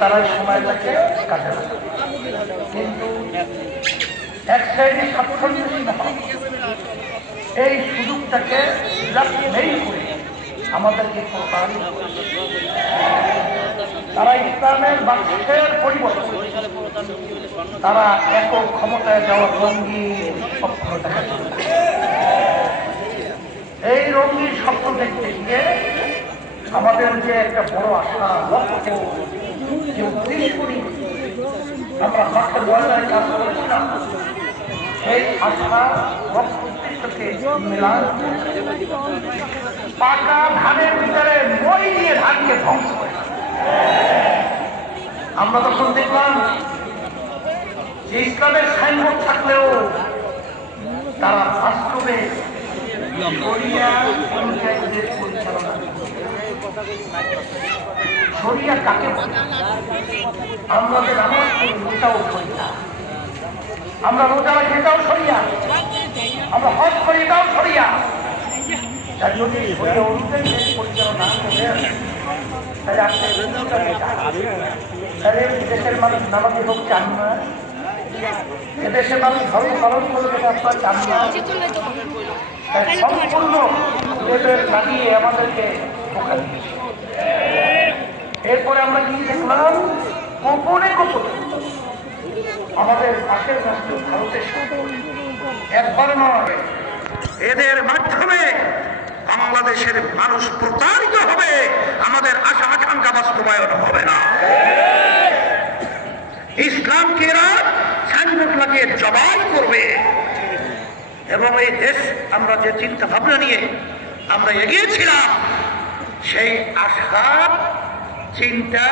তারা সময়টাকে কাজে কিন্তু এই সুযোগটাকে নেই করে। আমাদেরকে তারা ইসলামের বাক্সের পরিবর্তন তারা একক ক্ষমতায় যাওয়ার রঙ্গিন স্বপ্ন দেখা করে। এই স্বপ্ন দেখতে গিয়ে আমাদের যে একটা বড় আশা, লক্ষ্য উদ্দেশ্য আমরা মাঠে বয়লায় কাজ করেছিলাম, সেই আশা, লক্ষ্য, উদ্দেশ্যকে মেলান পাকা ধানের ভিতরে মই দিয়ে ধানকে ধ্বংস করে আমরা তখন দেখলাম যে ইসলামের সাইনবোর্ড থাকলেও তারা বাস্তবে আমরা রোজা রাখি এটাও শরিয়া আমরা হজ করি এটাও আর যদি পরিচালনা না করে তাহলে আপনি দেশের মানুষ নামাজি হোক চান না এরপরে আমরা কি দেখলাম গোপনে গোপনে আমাদের পাশের রাষ্ট্র ভারতের সাথে একবার নয় এদের মাধ্যমে বাংলাদেশের মানুষ প্রতারিত হবে। আমাদের আশা আকাঙ্ক্ষা বাস্তবায়ন হবে না। লাগিয়ে জবাই করবে। এবং এই দেশ আমরা যে চিন্তা ভাবনা নিয়ে আমরা এগিয়েছিলাম, সেই আশা চিন্তা